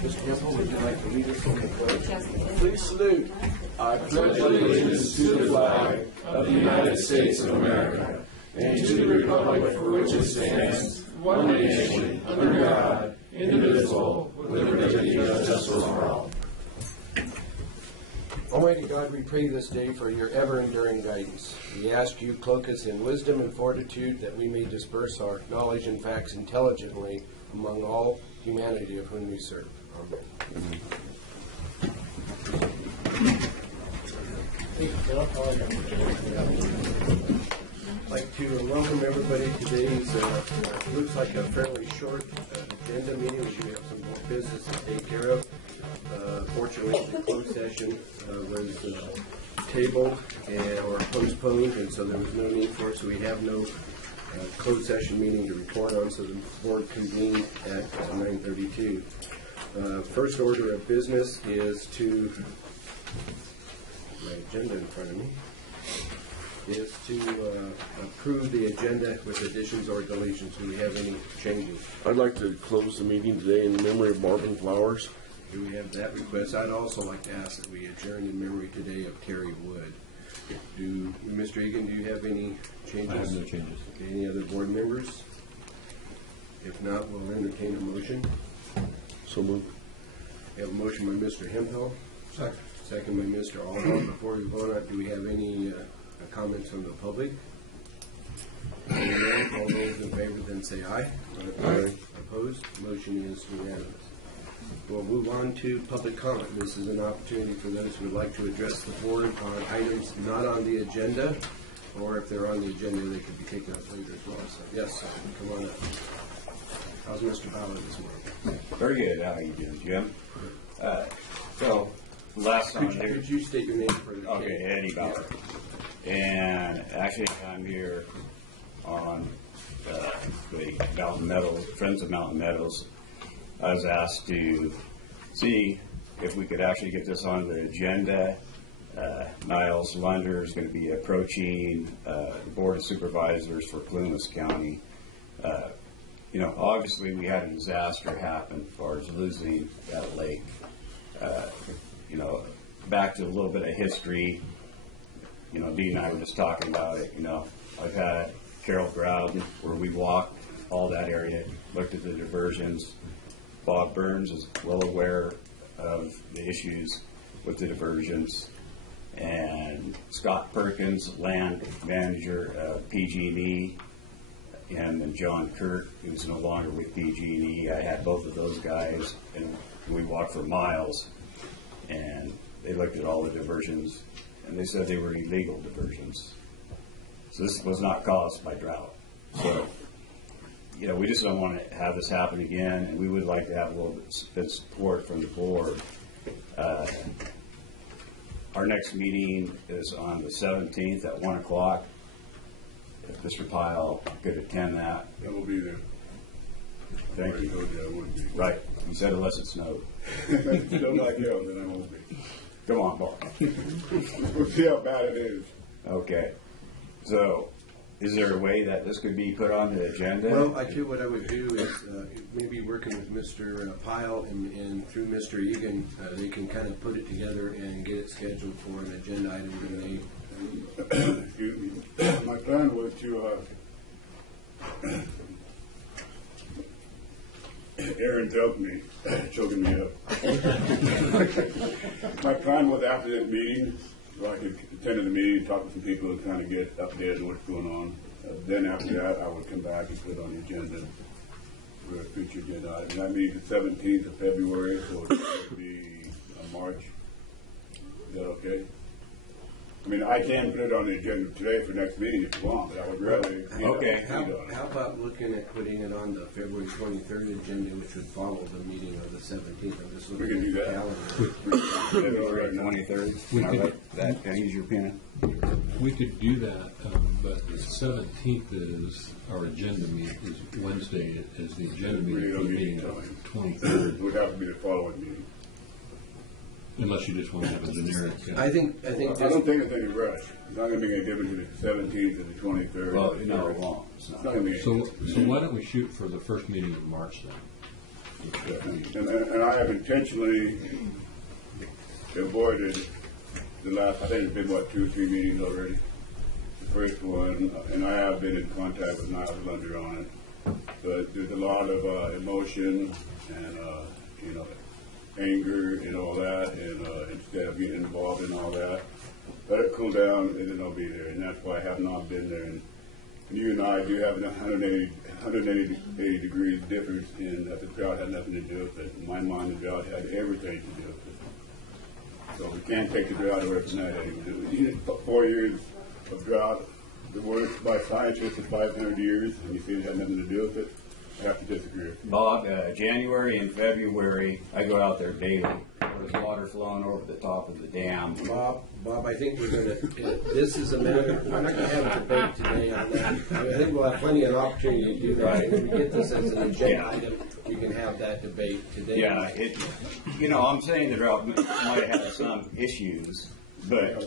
Mr. Hempel, would you like to lead us in the pledge? Please salute. I pledge allegiance to the flag of the United States of America and to the republic for which it stands, one nation, under God, indivisible, with liberty and justice for all. Almighty God, we pray this day for your ever-enduring guidance. We ask you, cloak us in wisdom and fortitude, that we may disperse our knowledge and facts intelligently among all humanity of whom we serve. Amen. I'd like to welcome everybody. Today's looks like a fairly short agenda meeting. We have some more business to take care of. Fortunately, the closed session was tabled or postponed, and so there was no need for it. So we have no closed session meeting to report on, so the board convened at 9:32. First order of business is to, my agenda in front of me, is to approve the agenda with additions or deletions. Do we have any changes? I'd like to close the meeting today in memory of Marvin Flowers. Do we have that request? I'd also like to ask that we adjourn in memory today of Terry Wood. Mr. Egan, do you have any changes? I have no changes. Okay, any other board members? If not, we'll entertain a motion. So moved. We have a motion by Mr. Hemphill. Second. Second by Mr. Alden. Before we vote on it, do we have any comments from the public? All those in favor then say aye. Aye. Opposed? Motion is unanimous. We'll move on to public comment. This is an opportunity for those who would like to address the board on items not on the agenda, or if they're on the agenda, they could be taken up later as well. So, yes, come on up. How's Mr. Ballard this morning? Very good. How are you doing, Jim? So, last time Could you state your name for the Okay, tape? Eddie Ballard. And actually, I'm here on the Mountain Meadows, Friends of Mountain Meadows. I was asked to see if we could actually get this on the agenda. Niles Lunder is going to be approaching the Board of Supervisors for Plumas County. Obviously we had a disaster happen as far as losing that lake. Back to a little bit of history. Dee and I were just talking about it. I've had Carol Grouden where we walked all that area, looked at the diversions. Bob Burns is well aware of the issues with the diversions, and Scott Perkins, land manager of PG&E, and John Kurt, who's no longer with PG&E. I had both of those guys, and we walked for miles, and they looked at all the diversions, and they said they were illegal diversions. So this was not caused by drought. So we just don't want to have this happen again, and we would like to have a little bit of support from the board. Our next meeting is on the 17th at 1 o'clock. If Mr. Pyle could attend that. I will be there. Thank you. Told you I wouldn't be. Right. You said unless it snowed. If it snowed like hell, then I won't be. Come on, Paul. We'll see how bad it is. Okay. So, is there a way that this could be put on the agenda? Well, I tell you what I would do is maybe working with Mr. Pyle and through Mr. Egan, they can kind of put it together and get it scheduled for an agenda item when they. Excuse me. My plan was to. Aaron's helped me, choking me up. My plan was after this meeting, so I could attend the meeting, talk to some people, and kind of get updated on what's going on. Then after that, I would come back and put it on the agenda for a future agenda item. That means the 17th of February, so it would be March. Is that okay? I mean, I can put it on the agenda today for next meeting if you want, but I would rather. Okay. How about looking at putting it on the February 23rd agenda, which would follow the meeting of the 17th? I'm just looking We can do at that. the calendar. February 23rd. Can I use your pen? We could do that, but the 17th is our agenda meeting, is Wednesday is the agenda meeting for the meeting of the 23rd. It would have to be the following meeting. Unless you just want to have a generic. I think. I don't think it's any rush. It's not going to make any difference to the 17th or the 23rd. Well, no, it won't. It's not going to be any So difference. why don't we shoot for the first meeting of March then? And I have intentionally avoided the last, I think it's been, 2 or 3 meetings already. The first one, and I have been in contact with Niles Lunder on it. But there's a lot of emotion and, anger and all that, and instead of getting involved in all that, let it cool down and then I'll be there. And that's why I have not been there. And you and I do have a 180 degrees difference in that the drought had nothing to do with it. In my mind, the drought had everything to do with it. So we can't take the drought away from that anymore. 4 years of drought, the worst by scientists in 500 years, and you say it had nothing to do with it. I have to disagree. Bob, January and February, I go out there daily. There's water flowing over the top of the dam. Bob, I think we're going to, this is a matter, we're not going to have a debate today on that. I think we'll have plenty of opportunity to do that. If we get this as an agenda item, we can have that debate today. Yeah, I'm saying the drought might have some issues, but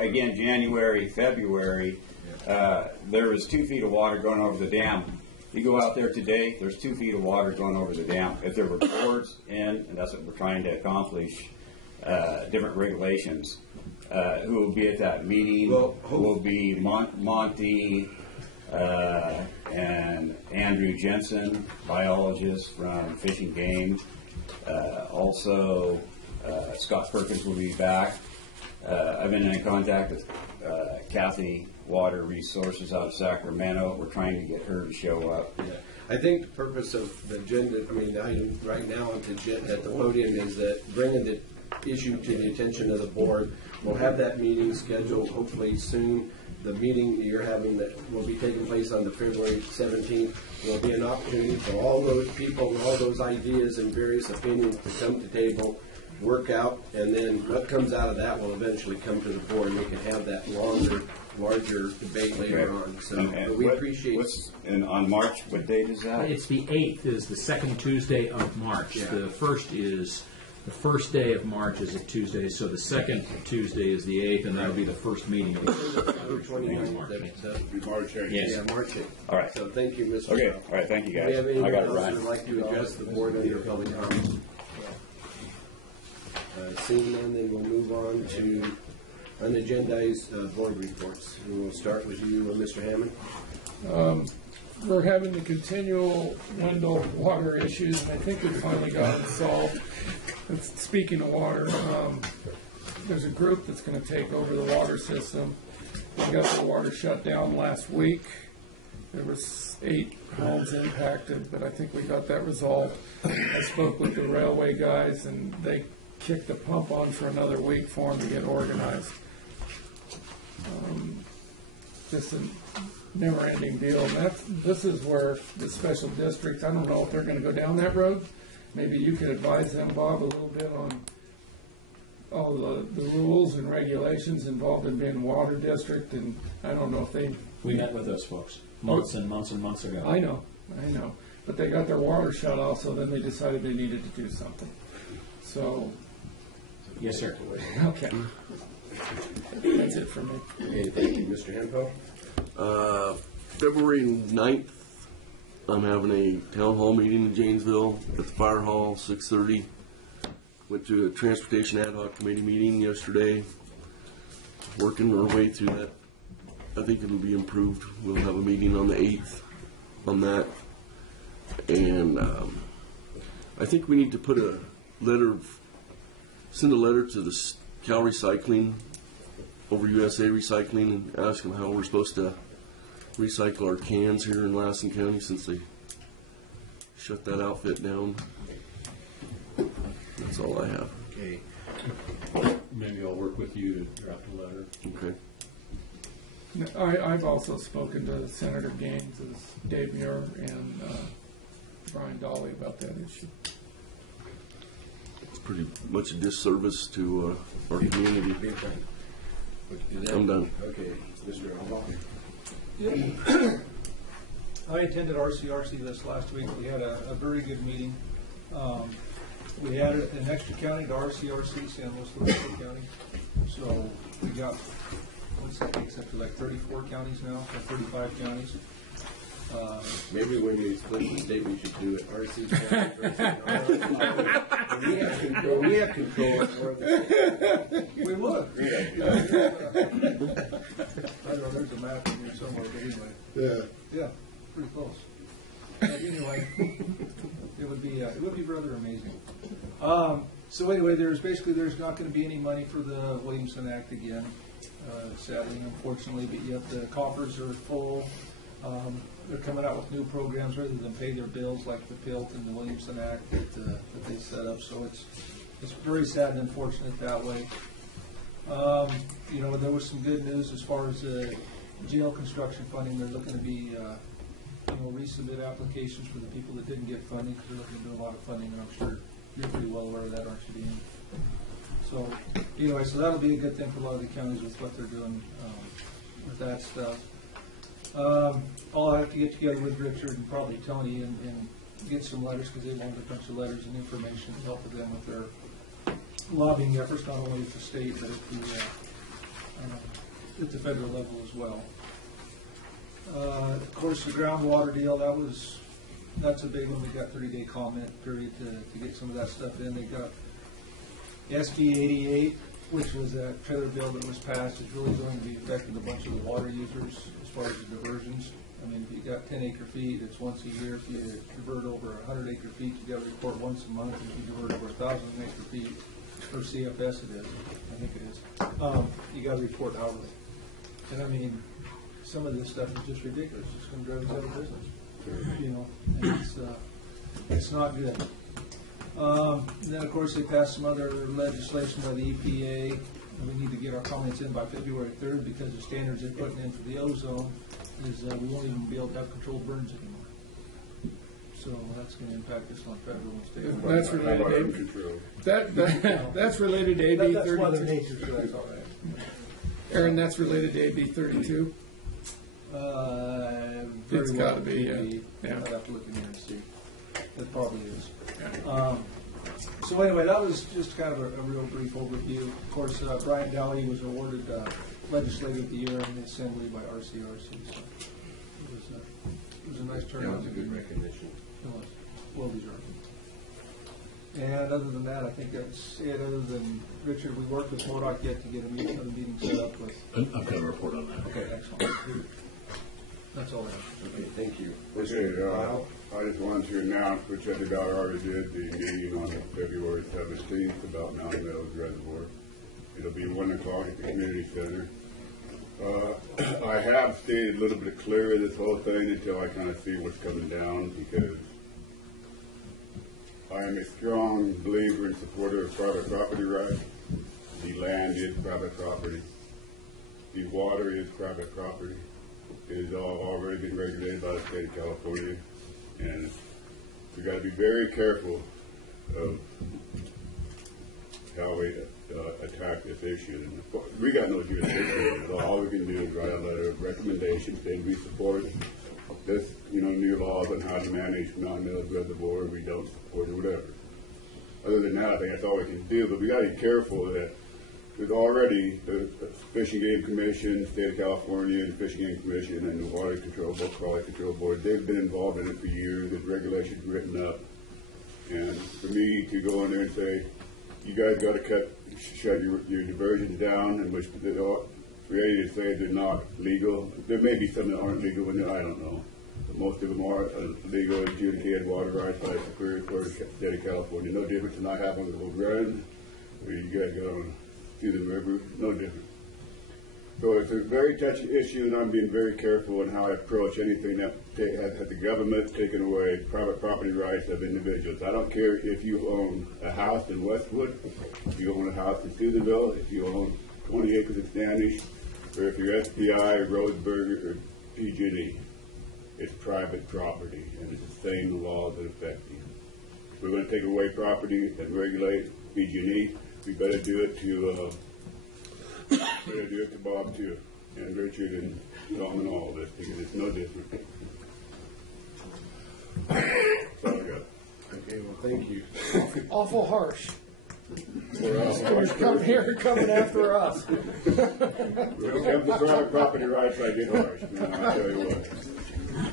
again, January, February, there was 2 feet of water going over the dam. You go out there today, there's 2 feet of water going over the dam. If there were boards in, and that's what we're trying to accomplish, different regulations, who will be at that meeting will be Monty and Andrew Jensen, biologist from Fish and Game. Also, Scott Perkins will be back. I've been in contact with Kathy Water Resources out of Sacramento. We're trying to get her to show up. Yeah. I think the purpose of the agenda, the item right now at the podium is that bringing the issue to the attention of the board. We'll have that meeting scheduled hopefully soon. The meeting you're having that will be taking place on the February 17th will be an opportunity for all those people and all those ideas and various opinions to come to the table, work out, and then what comes out of that will eventually come to the board, and we can have that larger debate later on. So we appreciate. And on March, what date is that? It's the 8th. Is the second Tuesday of March. Yeah. The first day of March is a Tuesday, so the second Tuesday is the 8th, and that'll be the first meeting of the 29th. March 8th. Yes. Yeah, March 8th. All right. So thank you, Mr. Okay. Shaw. All right. Thank you, Do guys. we have anyone I got to else run. who would like to address the board under public comments? Seeing none, then we'll move on to unagendized board reports. And we'll start with you, Mr. Hammond. We're having the continual Wendell water issues, and I think we finally got it solved. Speaking of water, there's a group that's going to take over the water system. We got the water shut down last week. There was 8 homes impacted, but I think we got that resolved. I spoke with the railway guys, and they kicked the pump on for another week for them to get organized. Just a never-ending deal. And this is where the special districts, I don't know if they're going to go down that road. Maybe you could advise them, Bob, a little bit on all the rules and regulations involved in being a water district, and I don't know if they... We met with those folks months and months and months ago. I know. But they got their water shut off, so then they decided they needed to do something. So... Yes, sir. Okay. That's it for me. Okay, thank you, Mr. Hempo. February 9th, I'm having a town hall meeting in Janesville at the fire hall, 6:30. Went to a transportation ad hoc committee meeting yesterday. Working our way through that. I think it'll be improved. We'll have a meeting on the 8th on that. And I think we need to put send a letter to the Cal Recycling over USA Recycling and ask them how we're supposed to recycle our cans here in Lassen County since they shut that outfit down. That's all I have. Okay. Maybe I'll work with you to draft a letter. Okay. I've also spoken to Senator Gaines, Dave Muir, and Brian Dolly about that issue. It's pretty much a disservice to our community. Big time. Do that. I'm done. Okay, Mr. Alba. I attended RCRC this last week. We had a very good meeting. We added an extra county to RCRC, San Luis Obispo County. So we got, what's that, takes up to like 34 counties now, or 35 counties. Maybe when we split the state, we should do it RC county versus we have control over the state. We would. Great idea. I don't know, there's a map in here somewhere, but anyway. Yeah, pretty close. But anyway, it would be rather amazing. So anyway, there's not going to be any money for the Williamson Act again, sadly and unfortunately, but yet the coffers are full. They're coming out with new programs rather than pay their bills like the PILT and the Williamson Act that they set up. So it's very sad and unfortunate that way. There was some good news as far as jail construction funding. They're looking to be resubmit applications for the people that didn't get funding because they're looking to do a lot of funding, and I'm sure you're pretty well aware of that, aren't you, Dean? So anyway, so that'll be a good thing for a lot of the counties with what they're doing with that stuff. I'll have to get together with Richard and probably Tony and get some letters because they want a bunch of letters and information to help them with their lobbying efforts, not only at the state but at the federal level as well. Of course, the groundwater deal, that's a big one. We got 30-day comment period to get some of that stuff in. They got SB 88, which was a trailer bill that was passed, is really going to be affecting a bunch of the water users as far as the diversions. I mean, if you got 10 acre feet, it's once a year. If you divert over 100 acre feet, you got to report once a month. If you divert over 1,000 acre feet, or CFS it is, I think it is, you got to report hourly. And I mean, some of this stuff is just ridiculous. It's going to drive us out of business. And it's not good. And then, of course, they passed some other legislation by the EPA. And we need to get our comments in by February 3rd because the standards they're putting in for the ozone is we won't even be able to have controlled burns anymore. So that's going to impact us on federal and state. That's related to that's related to AB That's Mother 32. Nature, so that's all right. Aaron, that's related to AB 32. It's got to be, yeah. I'd have to look in here and see. It probably is. So anyway, that was just kind of a real brief overview. Of course, Brian Daly was awarded Legislative of the Year in the Assembly by RCRC. So it was a nice turnout. That was a good recognition. It was well deserved. And other than that, I think that's it. Other than Richard, we worked with MODOC yet to get another meeting set up with. I've got a report on that. Okay, excellent. That's all I have. Okay, thank you. Okay, I just wanted to announce, which I think I already did, the meeting on February 17th about Mountain Meadows Reservoir. It'll be 1 o'clock at the community center. I have stayed a little bit clear of this whole thing until I kind of see what's coming down because I am a strong believer and supporter of private property rights. The land is private property. The water is private property. It is already been regulated by the state of California, and we've got to be very careful of how we attack this issue. And we got no jurisdiction. All we can do is write a letter of recommendation saying we support this, new laws on how to manage Mountain Meadows Reservoir. We don't support it, whatever. Other than that, I think that's all we can do. But we got to be careful that there's already the Fish and Game Commission, State of California, and Fish and Game Commission, and the Water Control Board, Quality Control Board. They've been involved in it for years. There's regulations written up. And for me to go in there and say, you guys got to shut your diversions down, and which they're all ready to say they're not legal. There may be some that aren't legal, and I don't know. But most of them are legal, adjudicated water rights by the Superior Court of the State of California. No different than I have on the Old Run, where you guys go on through the river, no different. So it's a very touchy issue, and I'm being very careful in how I approach anything that has the government taken away private property rights of individuals. I don't care if you own a house in Westwood, if you own a house in Susanville, if you own 20 acres in Standish, or if you're SBI, Roseburg, or PG&E. It's private property, and it's the same laws that affect you. If we're going to take away property and regulate PG&E, we better do it to Bob too, and Richard and Tom and all of this, because it's no different. That's all I got. Okay, well, thank you. Awful harsh. Well, Coming after us. when it comes to private property rights, I get harsh, man, I'll tell you what.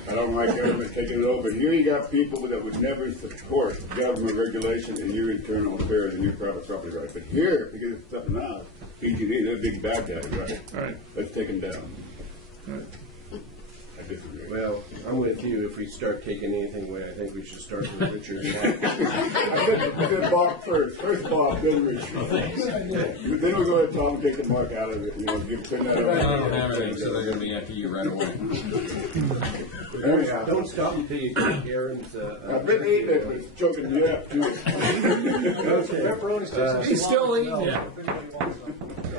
I don't like government taking it over. Here you got people that would never support government regulation in your internal affairs and your private property rights. But here, because it's something else, ETD, they're big bad guys, right? Right. Let's take them down. Right. I disagree. Well, I'm with you. If we start taking anything away, I think we should start with Richard. I said Bob first. First Bob, then Richard. Then we'll go ahead and Tom and take the mark out of it. Turn that I don't have over. anything, so they're going to be after you right away. Anyhow, Don't stop until you get Aaron's. I've been eating it, but it's choking me up too. Pepperoni sticks. He's still eating it.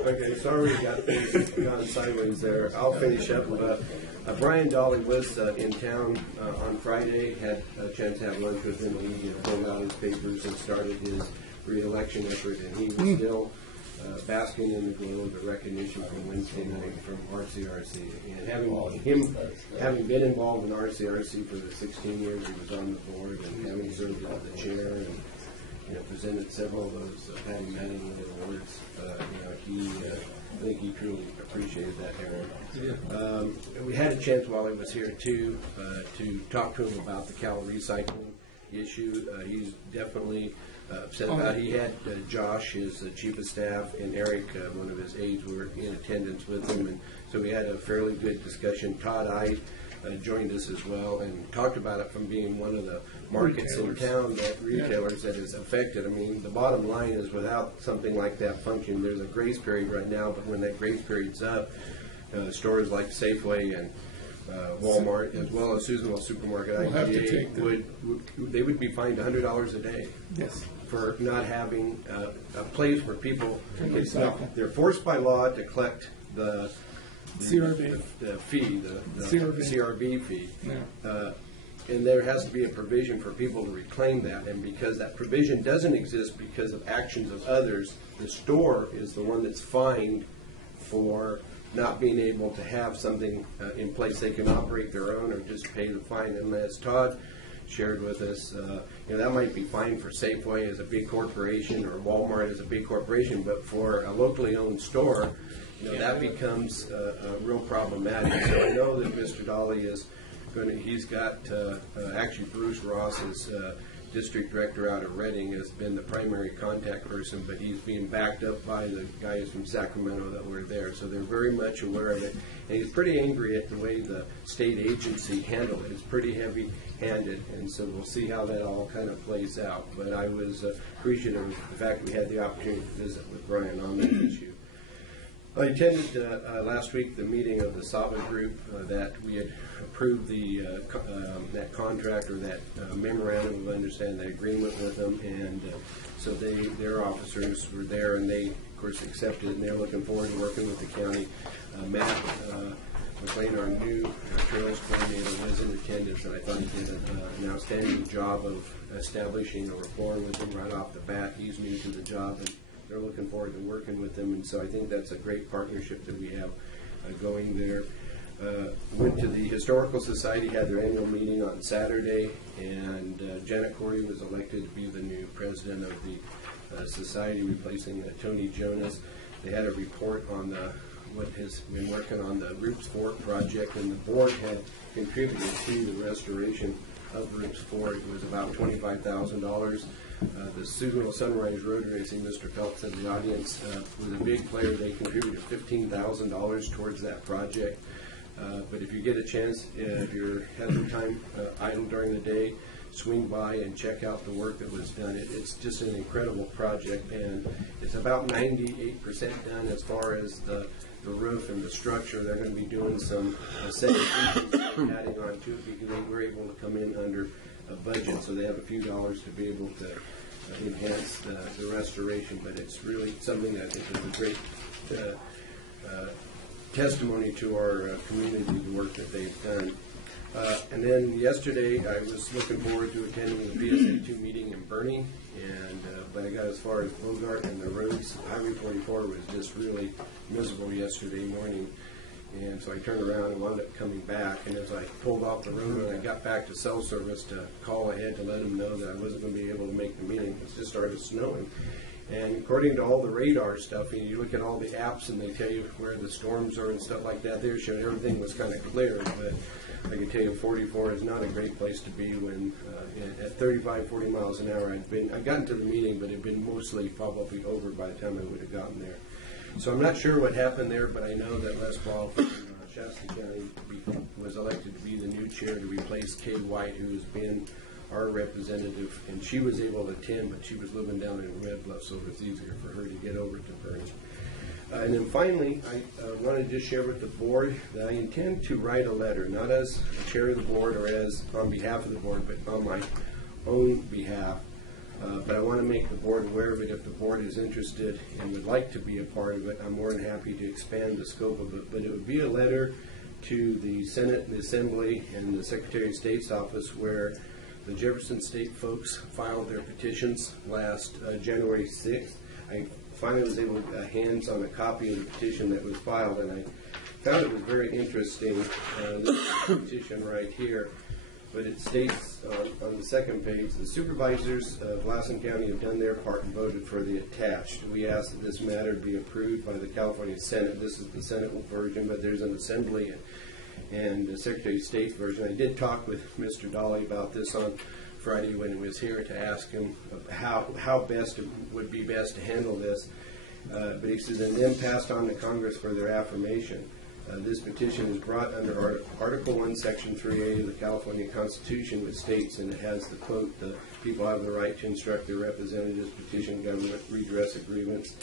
Okay, sorry we got things gone sideways there. I'll finish up. Brian Dolly was in town on Friday, had a chance to have lunch with him. He filled out his papers and started his re-election effort, and he was still basking in the glow of the recognition from Wednesday night from RCRC. And having been involved in RCRC for the 16 years he was on the board, and having served as the chair and presented several of those Patty Mattingly awards, I think he truly appreciated that, Aaron. We had a chance while he was here too to talk to him about the Cal recycling issue. He's definitely upset about it. He had Josh, his chief of staff, and Eric, one of his aides, were in attendance with him, and so we had a fairly good discussion. Todd I joined us as well and talked about it from being one of the markets in town, that retailers that is affected. I mean, the bottom line is without something like that function, there's a grace period right now, but when that grace period's up, stores like Safeway and Walmart, as well as Susanville Supermarket, IGA, would be fined $100 a day. Yes. For not having a place where people they're forced by law to collect the CRB. the fee, the CRB fee. Yeah. And there has to be a provision for people to reclaim that. And because that provision doesn't exist because of actions of others, the store is the one that's fined for not being able to have something in place they can operate their own or just pay the fine. And as Todd shared with us, that might be fine for Safeway as a big corporation or Walmart as a big corporation, but for a locally owned store, that becomes real problematic. So I know that Mr. Dolly is he's got, actually Bruce Ross, his district director out of Reading, has been the primary contact person, but he's being backed up by the guys from Sacramento that were there. So they're very much aware of it. And he's pretty angry at the way the state agency handled it. It's pretty heavy-handed, and so we'll see how that all kind of plays out. But I was appreciative of the fact we had the opportunity to visit with Brian on that issue. I attended last week the meeting of the Saba group that we had approved that contract or that memorandum of understanding, that agreement with them, and so their officers were there and they of course accepted it, and they're looking forward to working with the county. Matt McLean, our new trails coordinator, was in attendance, and I thought he did an outstanding job of establishing a rapport with them right off the bat. He's new to the job, and they're looking forward to working with them, and so I think that's a great partnership that we have going there. Went to the Historical Society, had their annual meeting on Saturday, and Janet Corey was elected to be the new president of the society, replacing Tony Jonas. They had a report on what has been working on the Roops Fort project, and the board had contributed to the restoration of Roops Fort. It was about $25,000. The Susanville Sunrise Rotary, I see Mr. Phelps in the audience, was a big player. They contributed $15,000 towards that project. But if you get a chance, if you have some time idle during the day, swing by and check out the work that was done. It's just an incredible project, and it's about 98% done as far as the roof and the structure. They're going to be doing some second adding on to it because they were able to come in under a budget, so they have a few dollars to be able to enhance the restoration. But it's really something that I think is a great testimony to our community, the work that they've done. And then yesterday, I was looking forward to attending the BSA2 meeting in Bernie, and but I got as far as Bogart and the roads. Highway 44 was just really miserable yesterday morning, and so I turned around and wound up coming back. And as I pulled off the road and I got back to cell service to call ahead to let them know that I wasn't going to be able to make the meeting, it just started snowing. And according to all the radar stuff, you look at all the apps and they tell you where the storms are and stuff like that. They showed everything was kind of clear, but I can tell you 44 is not a great place to be when at 35, 40 miles an hour I'd gotten to the meeting, but it had been mostly probably over by the time I would have gotten there. So I'm not sure what happened there, but I know that Les Ball from Shasta County was elected to be the new chair to replace Kay White, who has been our representative, and she was able to attend, but she was living down in Red Bluff, so it was easier for her to get over to Burns. And then finally, I wanted to share with the board that I intend to write a letter, not as the chair of the board or as on behalf of the board, but on my own behalf. But I want to make the board aware of it. If the board is interested and would like to be a part of it, I'm more than happy to expand the scope of it. But it would be a letter to the Senate, the Assembly, and the Secretary of State's office where the Jefferson State folks filed their petitions last January 6th. I finally was able to get hands on a copy of the petition that was filed, and I found it was very interesting, this petition right here. But it states on the second page, the supervisors of Lassen County have done their part and voted for the attached. We ask that this matter be approved by the California Senate. This is the Senate version, but there's an Assembly and the Secretary of State's version. I did talk with Mr. Dolly about this on Friday when he was here to ask him how best it would be best to handle this. But he says, and then passed on to Congress for their affirmation. This petition is brought under Article 1, Section 3A of the California Constitution, which states, and it has the quote, the people have the right to instruct their representatives, petition government, redress agreements,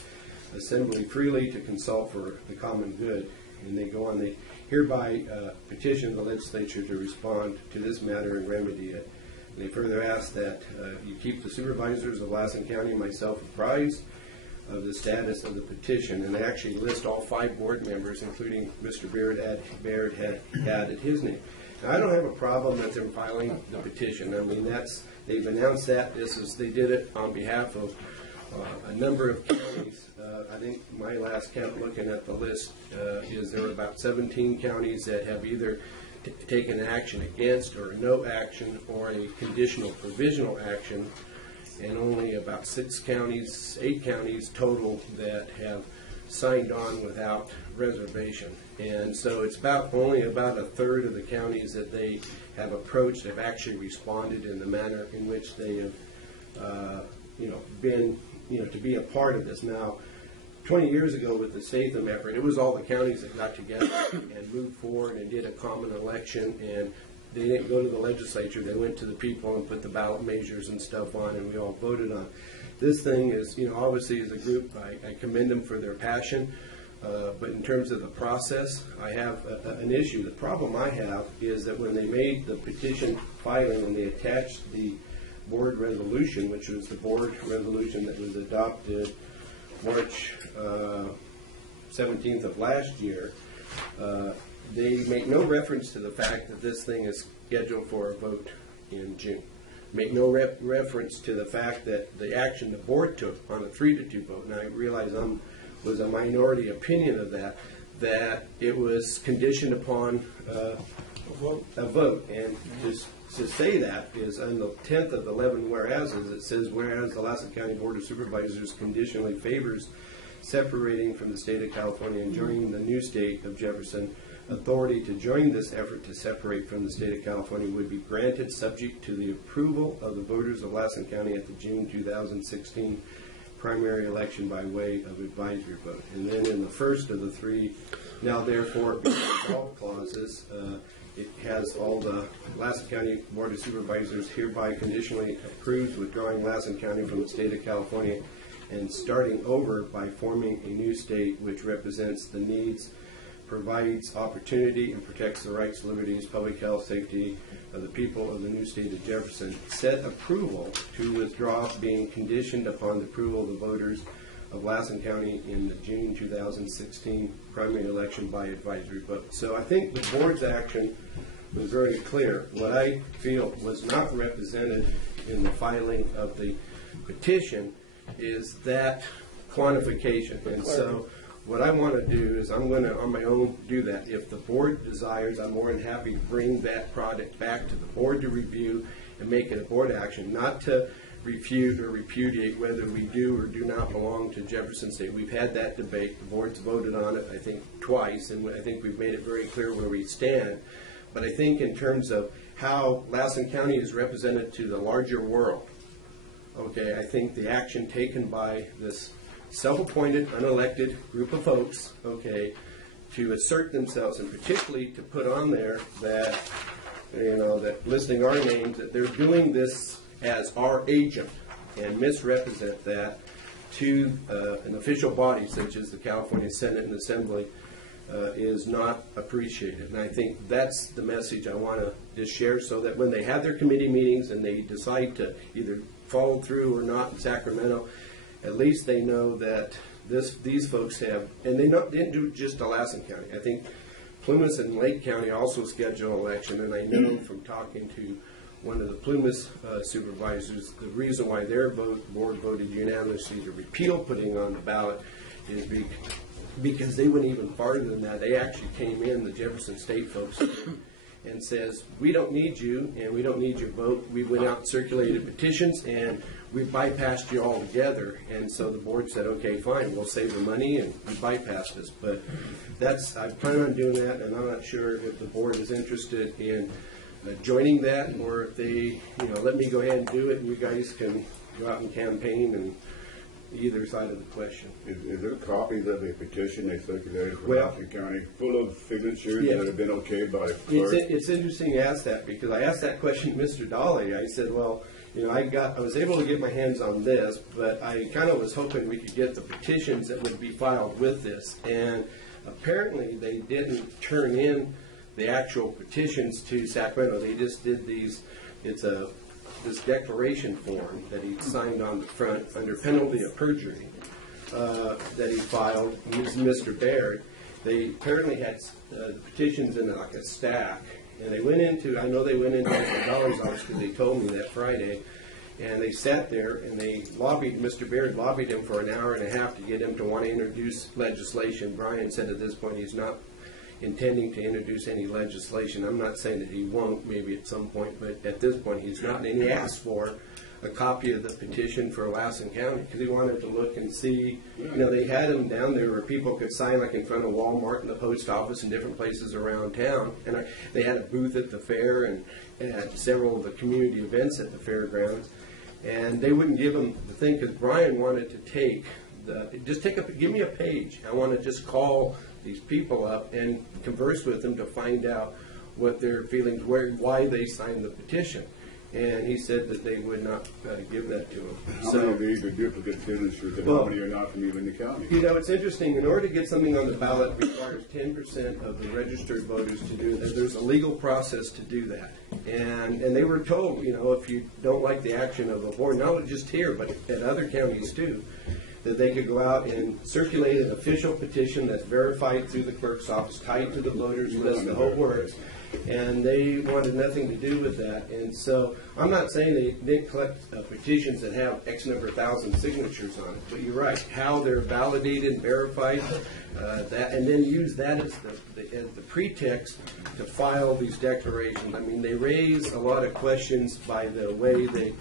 assembly freely to consult for the common good. And they go on, they hereby petition the legislature to respond to this matter and remedy it. They further ask that you keep the supervisors of Lassen County and myself apprised of the status of the petition, and they actually list all 5 board members, including Mr. Baird had added his name. Now, I don't have a problem with them filing the petition. I mean, they've announced that they did it on behalf of a number of counties. I think my last count, looking at the list, is there are about 17 counties that have either taken action against or no action or a conditional provisional action, and only about 8 counties total that have signed on without reservation. And so it's only about a third of the counties that they have approached have actually responded in the manner in which they have been to be a part of this. Now, 20 years ago with the Statham effort, it was all the counties that got together and moved forward and did a common election, and they didn't go to the legislature. They went to the people and put the ballot measures and stuff on, and we all voted on. This thing is, obviously as a group, I commend them for their passion, but in terms of the process, I have an issue. The problem I have is that when they made the petition filing and they attached the board resolution, which was the board resolution that was adopted March 17th of last year, they make no reference to the fact that this thing is scheduled for a vote in June. Make no reference to the fact that the action the board took on a 3-2 vote, and I realize was a minority opinion of that it was conditioned upon a vote. And to say that is on the 10th of 11 whereases, it says, whereas the Lassen County Board of Supervisors conditionally favors separating from the state of California and joining the new state of Jefferson, authority to join this effort to separate from the state of California would be granted subject to the approval of the voters of Lassen County at the June 2016 primary election by way of advisory vote. And then in the first of the 3, now therefore, all clauses, it has all the Lassen County Board of Supervisors hereby conditionally approves withdrawing Lassen County from the state of California and starting over by forming a new state which represents the needs, provides opportunity, and protects the rights, liberties, public health, safety of the people of the new state of Jefferson. Said approval to withdraw being conditioned upon the approval of the voters of Lassen County in the June 2016 primary election by advisory vote. So I think the board's action was very clear. What I feel was not represented in the filing of the petition is that quantification. And so what I want to do is I'm going to, on my own, do that. If the board desires, I'm more than happy to bring that product back to the board to review and make it a board action, not to refute or repudiate whether we do or do not belong to Jefferson State. We've had that debate. The board's voted on it, I think, twice, and I think we've made it very clear where we stand. but I think in terms of how Lassen County is represented to the larger world, okay, I think the action taken by this self-appointed, unelected group of folks, okay, to assert themselves, and particularly to put on there that, you know, that listing our names, that they're doing this as our agent and misrepresent that to an official body such as the California Senate and Assembly is not appreciated. And I think that's the message I want to just share, so that when they have their committee meetings and they decide to either follow through or not in Sacramento, at least they know that these folks have, and they didn't do just to Lassen County. I think Plumas and Lake County also schedule an election, and I know from talking to one of the Plumas supervisors, the reason why their board voted unanimously to repeal putting on the ballot is because they went even farther than that. They actually came in, the Jefferson State folks, and says, we don't need you, and we don't need your vote. We went out and circulated petitions, and we bypassed you altogether. And so the board said, okay, fine, we'll save the money, and we bypassed us. But I plan on doing that, and I'm not sure if the board is interested in joining that, or if they, let me go ahead and do it, and you guys can go out and campaign and either side of the question. Is there copies of the petition they circulated for Well, Lassen County full of signatures that have been okayed by the clerk? It's interesting you ask that, because I asked that question to Mr. Dolly. I said, well, I was able to get my hands on this, but I kind of was hoping we could get the petitions that would be filed with this. And apparently they didn't turn in the actual petitions to Sacramento. They just did these, this declaration form that he signed on the front under penalty of perjury that he filed using Mr. Baird. They apparently had the petitions in like a stack, and they went into, I know they went into Mr. Dollar's office because they told me that Friday, and they sat there and they lobbied, Mr. Baird lobbied him for an hour and a half to get him to want to introduce legislation. Brian said at this point he's not intending to introduce any legislation. I'm not saying that he won't, maybe at some point, but at this point he's not. And he asked for a copy of the petition for Lassen County because he wanted to look and see, they had them down there where people could sign, like in front of Walmart and the post office and different places around town. And they had a booth at the fair and had several of the community events at the fairgrounds. And they wouldn't give him the thing because Brian wanted to give me a page. I want to just call these people up and converse with them to find out what their feelings were, why they signed the petition. And he said that they would not give that to him. How many of these are duplicate signatures, and how many are not from even the county? It's interesting. In order to get something on the ballot, it requires 10% of the registered voters to do that. There's a legal process to do that. And they were told, if you don't like the action of the board, not just here, but at other counties too, that they could go out and circulate an official petition that's verified through the clerk's office, tied to the voters list, the whole works. And they wanted nothing to do with that. And so I'm not saying they didn't collect petitions that have X number of thousand signatures on it, but you're right. How they're validated and verified, and then use that as the pretext to file these declarations. I mean, they raise a lot of questions by the way they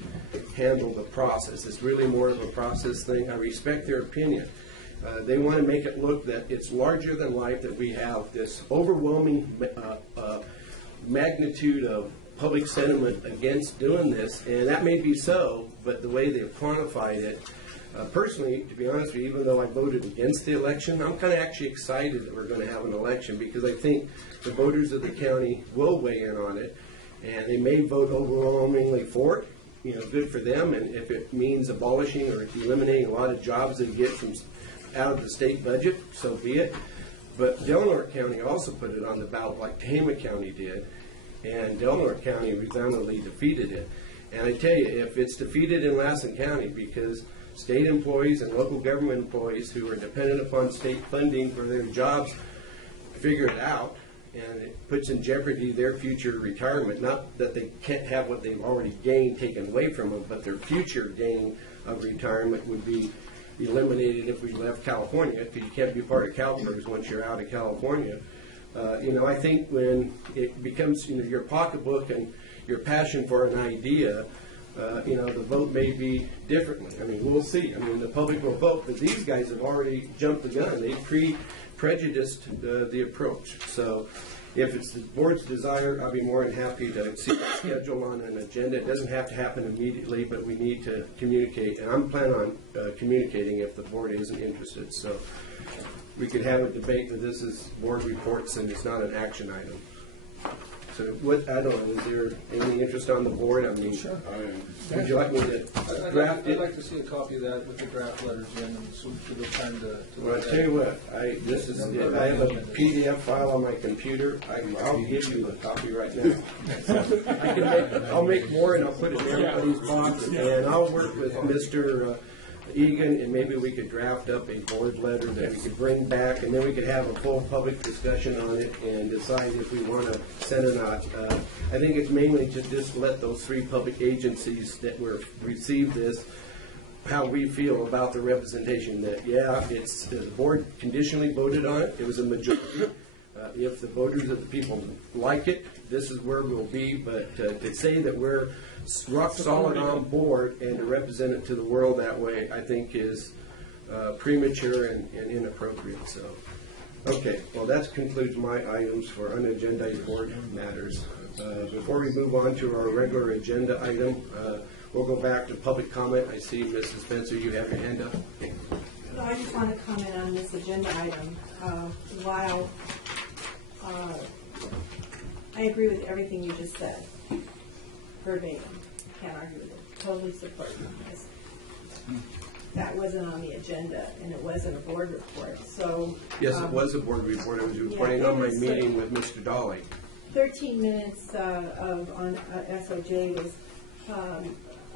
handle the process. It's really more of a process thing. I respect their opinion. They want to make it look that it's larger than life, that we have this overwhelming magnitude of public sentiment against doing this, and that may be so, but the way they've quantified it, personally, to be honest with you, even though I voted against the election, I'm kind of actually excited that we're going to have an election because I think the voters of the county will weigh in on it, and they may vote overwhelmingly for it. Good for them, and if it means abolishing or eliminating a lot of jobs they get from out of the state budget, so be it. But Delaware County also put it on the ballot like Tehama County did, and Delaware County resoundingly defeated it. And I tell you, if it's defeated in Lassen County because state employees and local government employees who are dependent upon state funding for their jobs figure it out, and it puts in jeopardy their future retirement, not that they can't have what they've already gained taken away from them, but their future gain of retirement would be eliminated if we left California, because you can't be part of CalPERS once you're out of California. I think when it becomes your pocketbook and your passion for an idea, the vote may be differently. I mean, we'll see. I mean, the public will vote, but these guys have already jumped the gun. They prejudiced the approach. So if it's the board's desire, I'll be more than happy to see the schedule on an agenda. It doesn't have to happen immediately, but we need to communicate, and I'm planning on communicating if the board isn't interested. So we could have a debate that this is board reports and it's not an action item. So what, I don't know, is there any interest on the board? I mean, Sure. would you like me to draft I'd it? like to see a copy of that with the draft letters in, and so we have time to. Well, I'll tell you what, this is it. I have a PDF file on my computer. I'll give you the copy right now. I'll make more and I'll put it in everybody's box, and I'll work with Mr. Egan, and maybe we could draft up a board letter that we could bring back, and then we could have a full public discussion on it and decide if we want to send or not. I think it's mainly to just let those 3 public agencies that received this, how we feel about the representation, that, yeah, it's, the board conditionally voted on it, it was a majority. If the voters of the people like it, this is where we'll be, but to say that we're rock solid on board and to represent it to the world that way, I think is premature and inappropriate. So, okay, well, that concludes my items for unagendized board matters. Before we move on to our regular agenda item, we'll go back to public comment. I see Mrs. Spencer, you have your hand up. No, I just want to comment on this agenda item. While I agree with everything you just said, verbatim, can't argue with it, totally support this. That wasn't on the agenda, and it wasn't a board report, so. Yes, it was a board report. I was reporting on my meeting with Mr. Dolly. 13 minutes on SOJ was,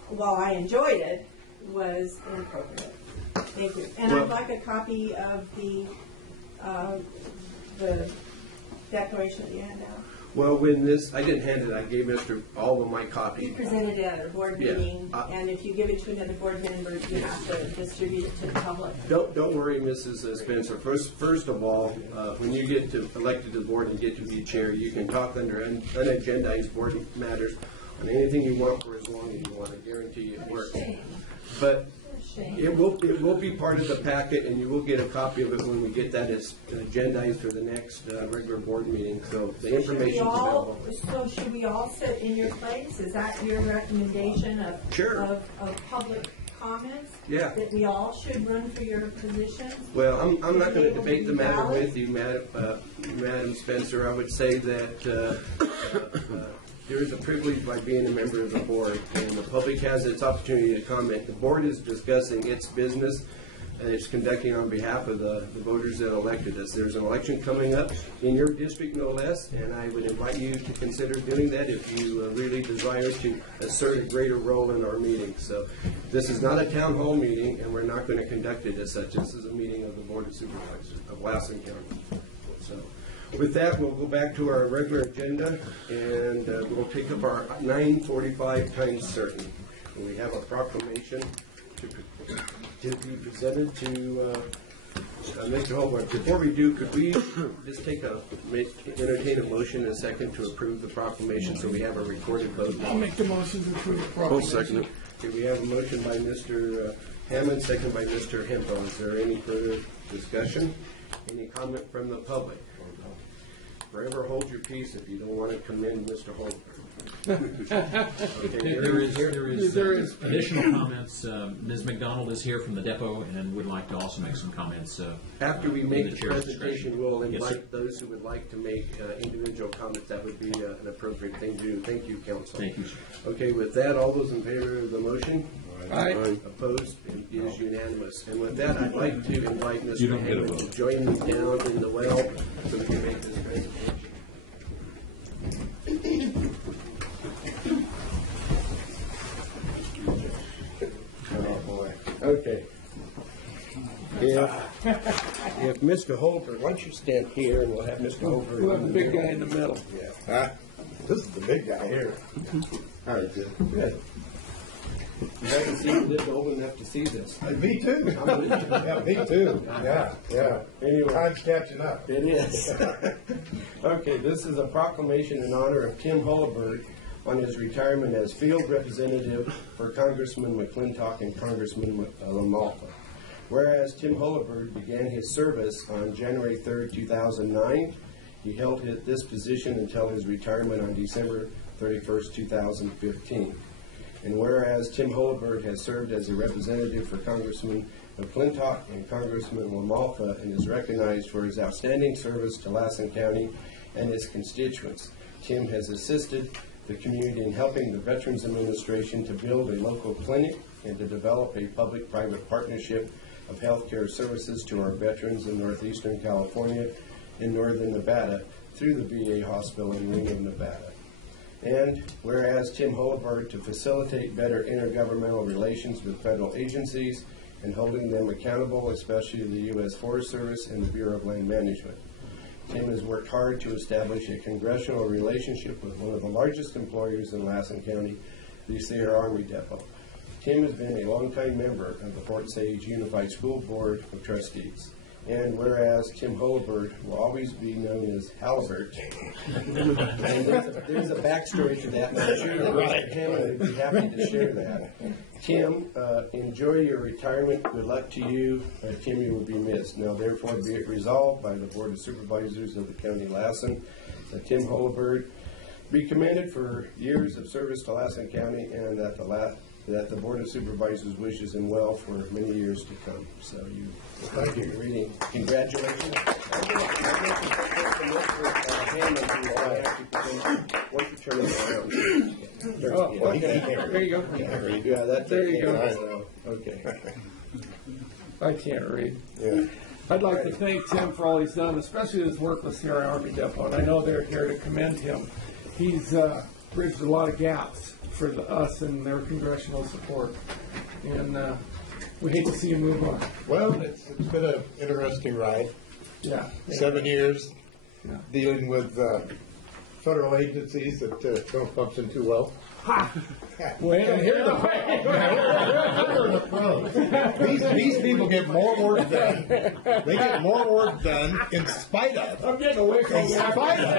while I enjoyed it, was inappropriate. Thank you. And I'd like a copy of the declaration that you hand out. Well, when this, I didn't hand it, I gave Mr. Alva my copy. You presented it at a board Yeah. meeting, and if you give it to another board member, you have to distribute it to the public. Don't worry, Mrs. Spencer. First of all, when you get elected to the board and get to be chair, you can talk under unagendized board matters on anything you want for as long as you want. I guarantee you it works. But it will be part of the packet, and you will get a copy of it when we get that as agendized for the next regular board meeting. So the information is available. So should we all sit in your place? Is that your recommendation of Sure. of public comments? Yeah. That we all should run for your positions? Well, I'm not going to debate the matter with you, Madam Spencer. I would say that there is a privilege by being a member of the board, and the public has its opportunity to comment. The board is discussing its business, and it's conducting on behalf of the voters that elected us. There's an election coming up in your district, no less, and I would invite you to consider doing that if you really desire to assert a greater role in our meeting. So this is not a town hall meeting, and we're not going to conduct it as such. This is a meeting of the Board of Supervisors of Lassen County. So with that, we'll go back to our regular agenda, and we'll take up our 9:45 time certain. And we have a proclamation to be presented to Mr. Holbrook. Before we do, could we just entertain a motion and a second to approve the proclamation so we have a recorded vote? I'll make the motion to approve the I'll proclamation. second it. Okay, we have a motion by Mr. Hammond, second by Mr. Hempel. Is there any further discussion? Any comment from the public? Forever hold your peace if you don't want to commend Mr. Holbrook. Okay, There is additional comments. Ms. McDonald is here from the depot and would like to also make some comments. After we make the chair's presentation, discretion. we'll Yes, sir. invite those who would like to make individual comments. That would be an appropriate thing to do. Thank you, counsel. Thank you, sir. Okay, with that, all those in favor of the motion? Aye. Opposed? It is unanimous. And with that, I'd like to invite You Mr. don't get a Hammond to vote. join me down in the well so we can make this presentation. Oh, boy. Okay. If Mr. Holbrook, why don't you stand here and we'll have Mr. Holbrook. We'll have the big guy in the middle. Yeah. This is the big guy here. All right, good. Good. You haven't seen this old enough to see this. Me too. Yeah, me too. Yeah. Anyway. Time's catching up. It is. Okay, this is a proclamation in honor of Tim Holbrook on his retirement as field representative for Congressman McClintock and Congressman LaMalfa. Whereas Tim Holbrook began his service on January 3rd, 2009, He held this position until his retirement on December 31st, 2015. And whereas Tim Holabird has served as a representative for Congressman McClintock and Congressman Lamalfa and is recognized for his outstanding service to Lassen County and its constituents. Tim has assisted the community in helping the Veterans Administration to build a local clinic and to develop a public-private partnership of healthcare services to our veterans in northeastern California and northern Nevada through the VA hospital in Reno, Nevada. And whereas Tim Holabird to facilitate better intergovernmental relations with federal agencies and holding them accountable, especially the U.S. Forest Service and the Bureau of Land Management. Tim has worked hard to establish a congressional relationship with one of the largest employers in Lassen County, the Sierra Army Depot. Tim has been a longtime member of the Fort Sage Unified School Board of Trustees. And whereas Tim Holabird will always be known as Halibert, and there's a backstory to that, and I'm sure that Mr. Hammond would be happy to share that. Tim, enjoy your retirement. Good luck to you. Tim, you will be missed. Now, therefore, be it resolved by the Board of Supervisors of the County Lassen that Tim Holabird be commended for years of service to Lassen County, and that the Board of Supervisors wishes him well for many years to come. So you, thank you. Really, congratulations. Once you turn it around. Oh, okay. There you go. Yeah, that's there you go. Okay. I can't read. Yeah. I'd like to thank Tim for all he's done, especially his work with Sierra Army Depot. And I know they're here to commend him. He's bridged a lot of gaps for us and their congressional support. And we hate to see him move on. Well, it's been an interesting ride. Yeah. 7 years Yeah. dealing with federal agencies that don't function too well. Wait a minute. These people get more work done. They get more work done in spite of. I'm getting away from In spite of.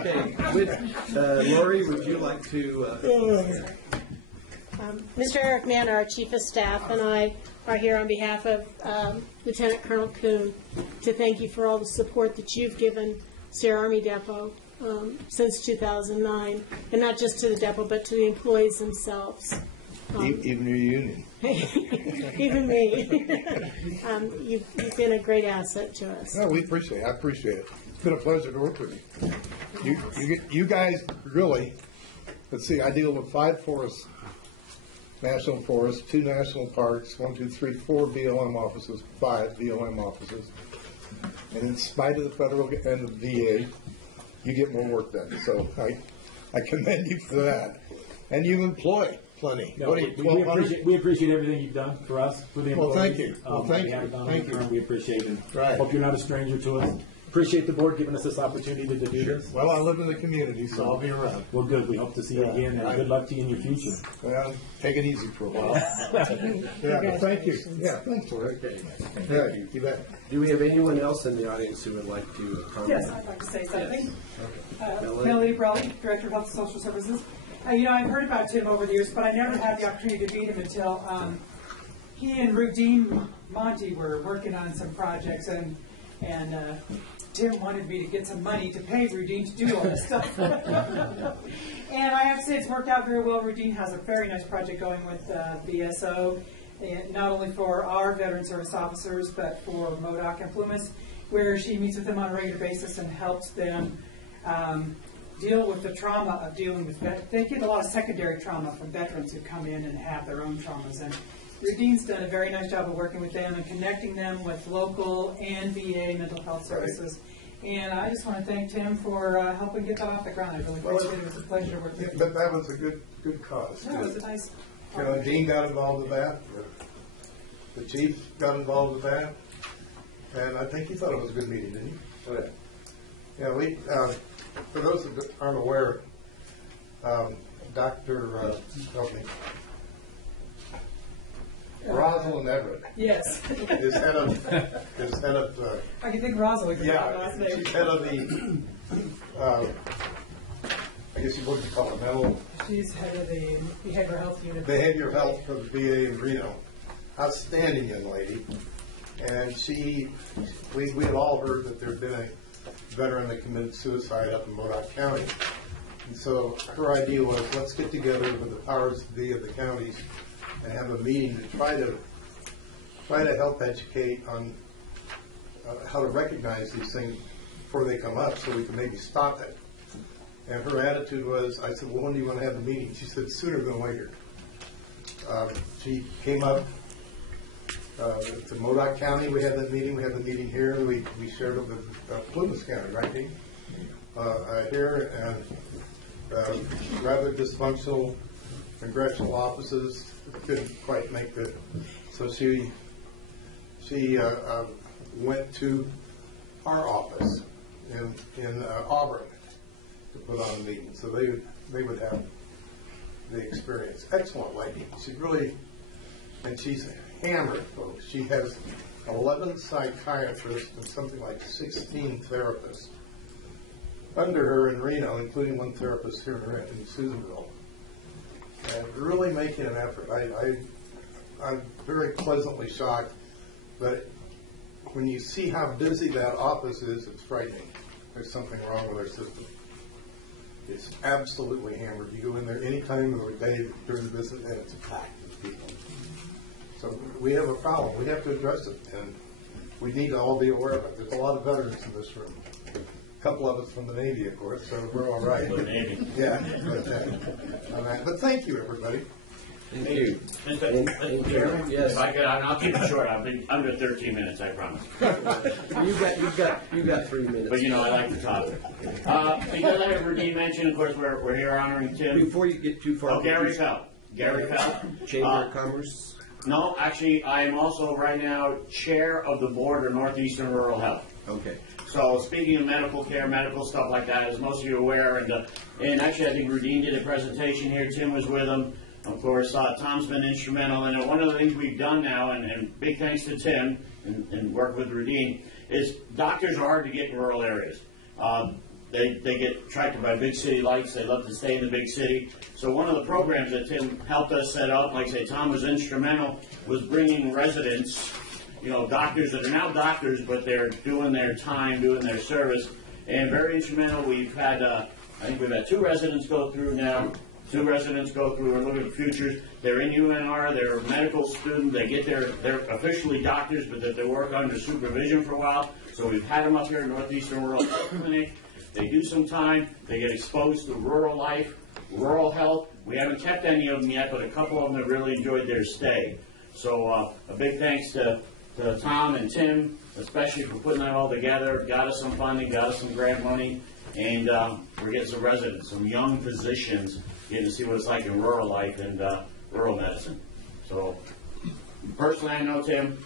Okay. Lori, would you like to? Mr. Eric Mann, our Chief of Staff, and I are here on behalf of Lieutenant Colonel Kuhn to thank you for all the support that you've given Sierra Army Depot since 2009, and not just to the depot, but to the employees themselves. Even your union. Even me. You've been a great asset to us. No, we appreciate it. I appreciate it. It's been a pleasure to work with you. You guys really, let's see, I deal with 5 forests, national forests, 2 national parks, 1, 2, 3, 4 BLM offices, 5 BLM offices. And in spite of the federal and the VA, you get more work done. So I commend you for that. And you employ plenty. No, we appreciate everything you've done for us, for the employees. Well, thank you. Well, thank you. Thank you. We appreciate it. Right. Hope you're not a stranger to us. Appreciate the board giving us this opportunity to do this. Well, I live in the community, so I'll be around. Well, good. We hope to see you again, and good luck to you in your future. Well, take it easy for a while. Yeah, thank you. Yeah, thanks, Lori. Yeah, you bet. Do we have anyone else in the audience who would like to comment? Yes, I'd like to say something. Melody? Melody Brelli, Director of Health and Social Services. I've heard about Tim over the years, but I never had the opportunity to meet him until he and Rudine Monty were working on some projects, and Tim wanted me to get some money to pay Rudine to do all this stuff. And I have to say it's worked out very well. Rudine has a very nice project going with BSO, and not only for our veteran service officers, but for MODOC and Plumas, where she meets with them on a regular basis and helps them deal with the trauma of dealing with they get a lot of secondary trauma from veterans who come in and have their own traumas. And Rudine's done a very nice job of working with them and connecting them with local and VA mental health services. Right. And I just want to thank Tim for helping get that off the ground. I really appreciate it. It was a pleasure to work with you. But that was a good cause. Yeah, it was a nice. Dean got involved with that. The chief got involved with that. And I think he thought it was a good meeting, didn't he? Right. Yeah, we, for those that aren't aware, Dr. help me. Rosalind Everett. Yes. is head of I can think Rosalind. Yeah, last name. she's head of the I guess you wouldn't call it mental. She's head of the behavioral health unit. Behavioral health for the VA in Reno. Outstanding young lady. And we had all heard that there had been a veteran that committed suicide up in Modoc County. And so her idea was, let's get together with the powers that be of the counties and have a meeting to try to help educate on how to recognize these things before they come up so we can maybe stop it. And her attitude was, I said, well, when do you want to have the meeting? She said, sooner than later. She came up to Modoc County. We had that meeting. We had the meeting here. We shared it with Plymouth County, right, Dean? Here, and rather dysfunctional congressional offices couldn't quite make it. So she went to our office in Auburn to put on a meeting. So they would have the experience. Excellent lady. She really, and she's hammered, folks. She has 11 psychiatrists and something like 16 therapists under her in Reno, including one therapist here in Susanville. And really making an effort. I'm very pleasantly shocked, but when you see how busy that office is, it's frightening. There's something wrong with our system. It's absolutely hammered. You go in there any time of the day during the business, and it's packed with people. So we have a problem. We have to address it, and we need to all be aware of it. There's a lot of veterans in this room. A couple of us from the Navy, of course, so we're all right. The Navy. Yeah, but thank you, everybody. Thank you. Mr. Chairman? Yes. If I could, I'll keep it short. I'll be under 13 minutes, I promise. You got 3 minutes. But I like to talk. Because I heard Dean mention, of course, we're here honoring Tim. Before you get too far. Gary Pell. Gary Pell. Chamber of Commerce. No, actually, I am also right now chair of the board of Northeastern Rural Health. Okay. So speaking of medical care, medical stuff like that, as most of you are aware, and actually I think Rudine did a presentation here. Tim was with him. Of course, Tom's been instrumental in it. One of the things we've done now, and big thanks to Tim and work with Rudine, is doctors are hard to get in rural areas. They get attracted by big city lights. They love to stay in the big city. So one of the programs that Tim helped us set up, like I say, Tom was instrumental, was bringing residents, doctors that are now doctors, but they're doing their time, doing their service, and very instrumental. We've had, I think we've had 2 residents go through now. 2 residents go through and look at the futures. They're in UNR. They're a medical student. They're officially doctors, but that they work under supervision for a while. So we've had them up here in Northeastern Rural Clinic. They do some time. They get exposed to rural life, rural health. We haven't kept any of them yet, but a couple of them have really enjoyed their stay. So a big thanks to Tom and Tim, especially for putting that all together. Got us some funding, got us some grant money, and we're getting some residents, some young physicians, getting to see what it's like in rural life and rural medicine. So personally, I know Tim.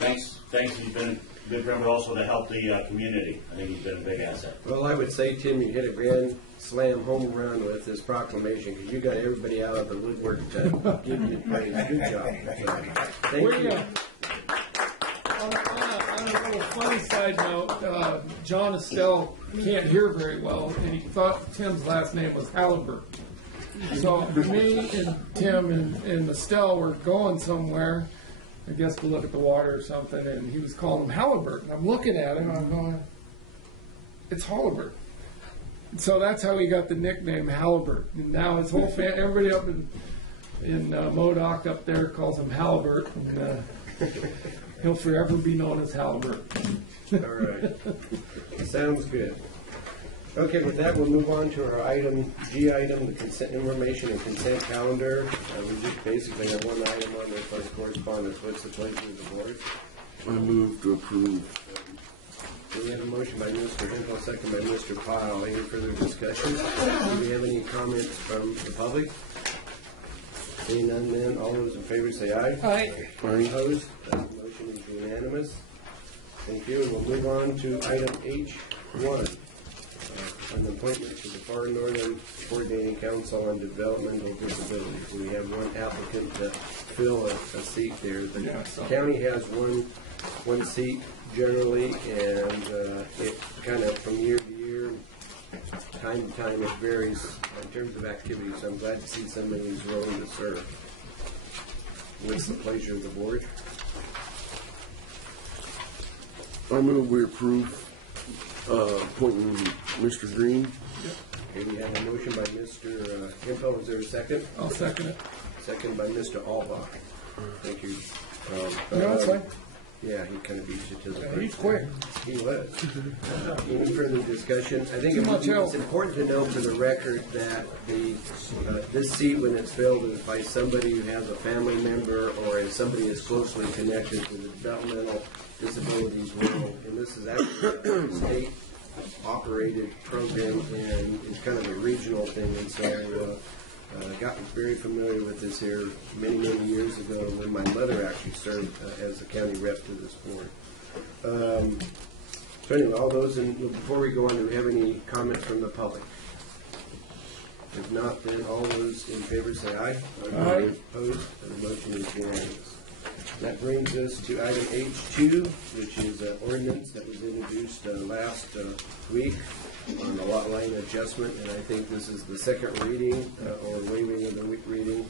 Thanks. He's been a good friend, but also to help the community. I think he's been a big asset. Well, I would say, Tim, you hit a grand slam home run with this proclamation because you got everybody out of the woodwork to give you praise. Good job. So, thank you. On a little funny side note, John Estelle can't hear very well, and he thought Tim's last name was Halliburton. So me and Tim and Estelle were going somewhere, I guess to look at the water or something, and he was calling him Halliburton. I'm looking at him, and I'm going, it's Halliburton. So that's how he got the nickname Halliburton. And now his whole family, everybody up in Modoc up there calls him Halliburton. And, he'll forever be known as Halliburton. All right. Sounds good. Okay, with that, we'll move on to our G item, the consent information and consent calendar. We just basically have one item on there plus correspondence. What's the pleasure of the board? I move to approve. We have a motion by Mr. Hinkle, second by Mr. Pyle. Any further discussion? Do we have any comments from the public? Seeing none, then all those in favor say aye. Aye. Opposed? Motion is unanimous. Thank you. We'll move on to item H1. An appointment to the Far Northern Coordinating Council on Developmental Disabilities. We have one applicant to fill a seat there. The county has one seat generally, and it kind of from year to year, time to time, it varies in terms of activity. So I'm glad to see somebody who's willing to serve. What's the pleasure of the board? I move we approve appointing Mr. Green. Okay, we have a motion by Mr. Hempel. Is there a second? I'll second it. Second by Mr. Albach. Thank you. No, that's fine. Yeah, he kind of beat you to the punch. He's quick. He was. Any further discussion? I think Too much help. it's important to note for the record that this seat, when it's filled, is by somebody who has a family member or is somebody is closely connected to the developmental disabilities world. And this is actually a state-operated program, and it's kind of a regional thing. And so got very familiar with this here many, many years ago when my mother actually served as a county rep to this board. So anyway, all those, before we go on, do we have any comments from the public? If not, then all those in favor say aye. Aye. Opposed? The motion is unanimous. That brings us to item H2, which is an ordinance that was introduced last week on the lot line adjustment, and I think this is the second reading or waiving of the reading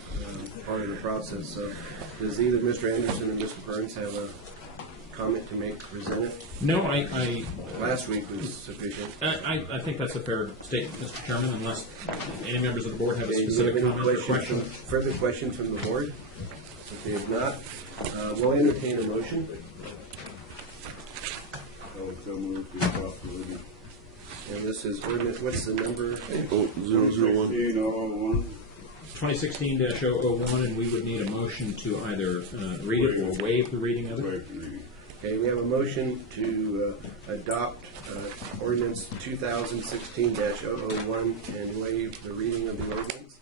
part of the process. So does either Mr. Anderson or Mr. Burns have a comment to make, present it? No, Last week was sufficient. I think that's a fair statement, Mr. Chairman, unless any members of the board have a Okay, do you specific have any comment or question. further questions from the board? Okay, if not, we'll entertain a motion. I would so move to adopt the ordinance. And this is ordinance, what's the number? 001. 2016-001, and we would need a motion to either read it or waive the reading of it. Waive the reading. Okay, we have a motion to adopt ordinance 2016-001 and waive the reading of the ordinance.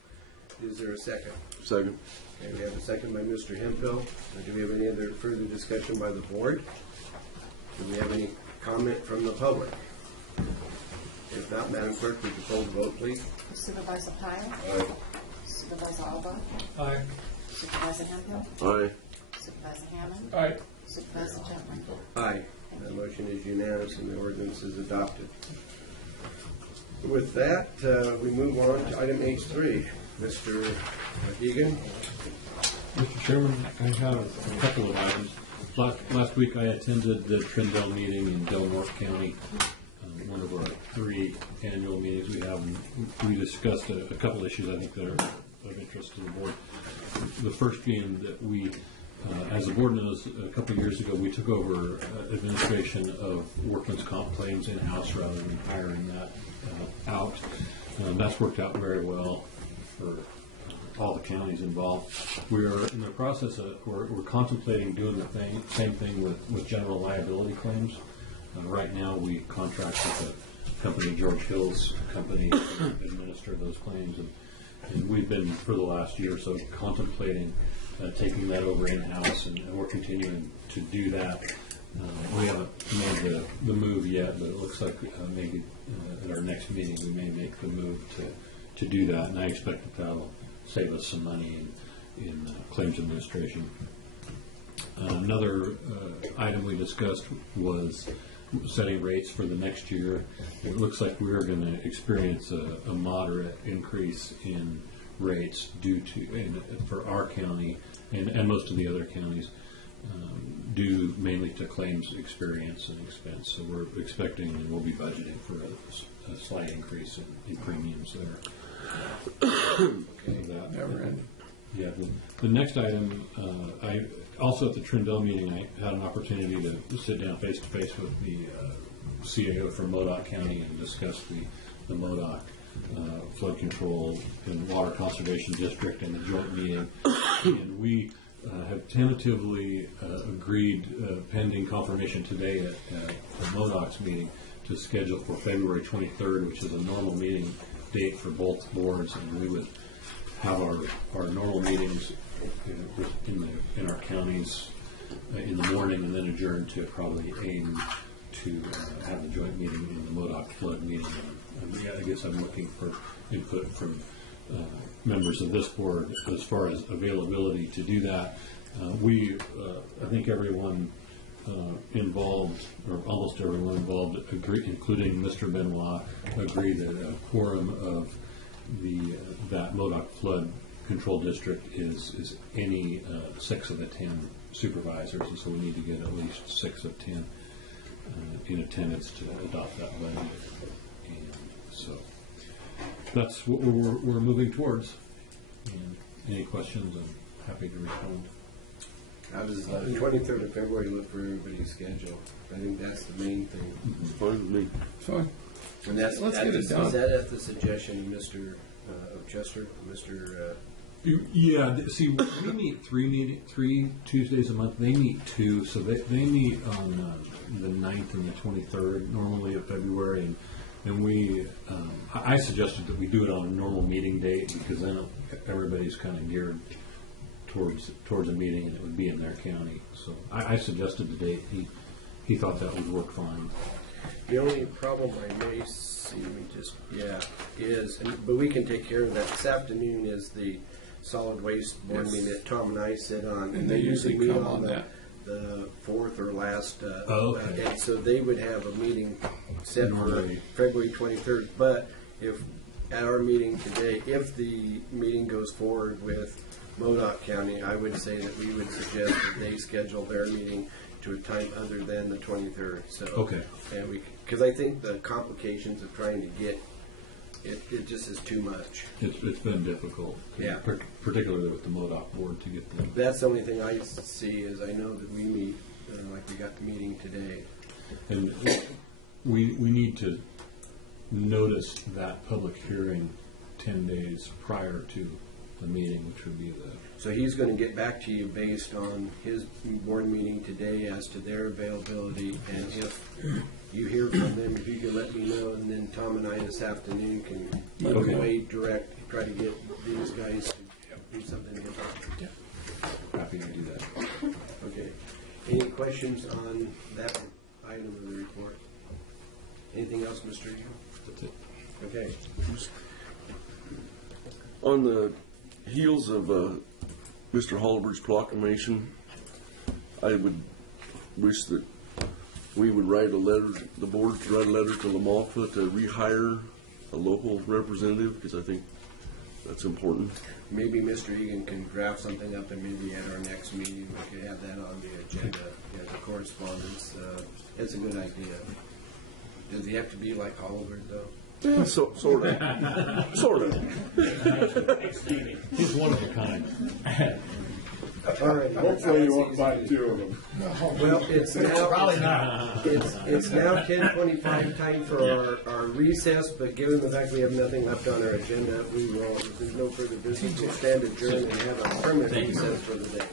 Is there a second? Second. Okay, we have a second by Mr. Hemphill. Do we have any other further discussion by the board? Do we have any comment from the public? If not, Madam Clerk, would you poll the vote, please? Supervisor Pyle? Aye. Supervisor Alba? Aye. Supervisor Hemphill? Aye. Supervisor Hammond? Aye. Supervisor Gentleman? Aye. The motion is unanimous and the ordinance is adopted. With that, we move on to item H3. Mr. Egan? Mr. Chairman, I have a couple of items. Last week I attended the Trindle meeting in Del Norte County, one of our 3 annual meetings we have. We discussed a couple issues I think that are of interest to the board. The first being that we, as the board knows, a couple of years ago we took over administration of workman's comp claims in-house rather than hiring that out. That's worked out very well for all the counties involved. We are in the process of, we're contemplating doing the same thing with general liability claims. Right now we contract with a company, George Hill's company, to administer those claims. And we've been, for the last year or so, contemplating taking that over in-house, and we're continuing to do that. We haven't made the move yet, but it looks like maybe at our next meeting we may make the move to do that, and I expect that that'll save us some money in claims administration. Another item we discussed was setting rates for the next year. It looks like we are going to experience a moderate increase in rates due to, for our county and most of the other counties, due mainly to claims experience and expense. So we're expecting and we'll be budgeting for a slight increase in premiums there. Never ending. Yeah, the next item, I also at the Trindle meeting, I had an opportunity to sit down face to face with the CAO from Modoc County and discuss the Modoc flood control and water conservation district and the joint meeting. And we have tentatively agreed, pending confirmation today at the Modoc's meeting, to schedule for February 23rd, which is a normal meeting date for both boards, and we would have our normal meetings in our counties in the morning, and then adjourn to probably aim to have the joint meeting in the Modoc flood meeting. I guess I'm looking for input from members of this board as far as availability to do that. I think everyone involved, or almost everyone involved, agree, including Mr. Benoit, agree that a quorum of that Modoc flood control district is any 6 of the 10 supervisors, and so we need to get at least 6 of 10. in attendance to adopt that budget. And so that's what we're moving towards. And any questions, I'm happy to respond. How does the 23rd of February look for everybody's schedule? I think that's the main thing. Fine with me. Fine. And that's, Let's get it done. Is that at the suggestion of Mr. Chester, Mr. Yeah, see, we meet three Tuesdays a month. They meet two, so they meet on the 9th and the 23rd, normally of February. And we, I suggested that we do it on a normal meeting date because then everybody's kind of geared towards a meeting, and it would be in their county. So I suggested the date. He thought that would work fine. The only problem I may see, but we can take care of that. This afternoon is the solid waste board meeting that Tom and I sit on. And they usually meet come on that. The fourth or last okay. day. So they would have a meeting set Normally. for February 23rd. But if at our meeting today, if the meeting goes forward with Modoc County, I would say that we would suggest that they schedule their meeting to a time other than the 23rd. So Okay. and because I think the complications of trying to get it just is too much. It's been difficult, Yeah. particularly with the MODOC board to get them. That's the only thing I see is I know that we meet like we got the meeting today. And we need to notice that public hearing 10 days prior to the meeting, which would be the... So he's going to get back to you based on his board meeting today as to their availability, and if you hear from them, if you can let me know, and then Tom and I this afternoon can Okay. way direct, try to get these guys to do something different. Yeah. Happy to do that. Okay. Any questions on that item of the report? Anything else, Mr. Eagle? That's it. Okay. On the heels of Mr. Holberg's proclamation, I would wish that we would write a letter, the board could write a letter to LaMalfa to rehire a local representative, because I think that's important. Maybe Mr. Egan can draft something up, and maybe at our next meeting we could have that on the agenda as a correspondence. It's a good idea. Does he have to be like Oliver, though? Yeah, sort of. Sort of. He's one of a kind. All right. Hopefully you won't find two of them. Well, it's now Probably not. It's now 10:25, time for our recess. But given the fact we have nothing left on our agenda, we will. If there's no further business, we'll stand adjourned and have a permanent recess for the day.